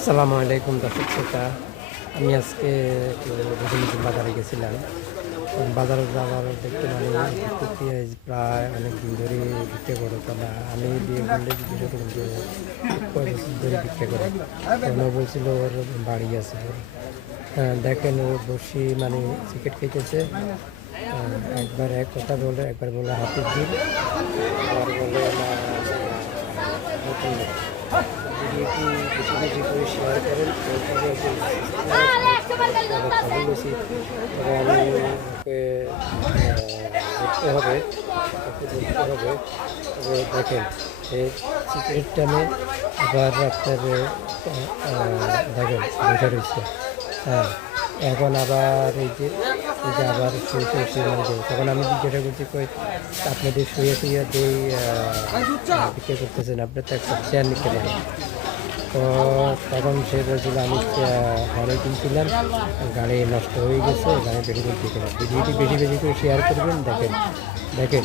আসসালামু আলাইকুম দর্শক শ্রোতা। আমি আজকে বাজারে গেছিলাম। বাজারে যাওয়ার দেখতে পেঁয়াজ প্রায় অনেক দিন ধরে বিক্রি করে, তাহলে আমি বিয়ে করলে জিজ্ঞাসা করলাম যে কয় বছর ধরে বিক্রি করে। তখন বলছিল ওর বাড়ি আছে। দেখেন ও বসি সিগারেট খেতেছে। একবার এক কথা বলে, একবার বলে হাতের দিন, আবার বলে নতুন ভিডিওটি বেশি বেশি করে শেয়ার করেন। খবর বেশি তবে আমি ওকে ধরতে হবে, ওকে ধরতে হবে। তবে দেখেন এই সিগারেট টানে আবার আপনার দেখেন বসে রয়েছে। হ্যাঁ, এখন আবার এই যে আবার শুয়ে তখন আমি জিজ্ঞাসা করছি কই আপনাদের শুয়ে দিয়ে বিক্রি করতেছেন, আপনার তো একটা চেয়ার নিতে পারেন। তো তখন সে বলছিল আমি গাড়ি কিনছিলাম, গাড়ি নষ্ট হয়ে গেছে, গাড়ি বেশি করে দিতে হবে। ভিডিওটি বেশি বেশি করে শেয়ার করবেন। দেখেন দেখেন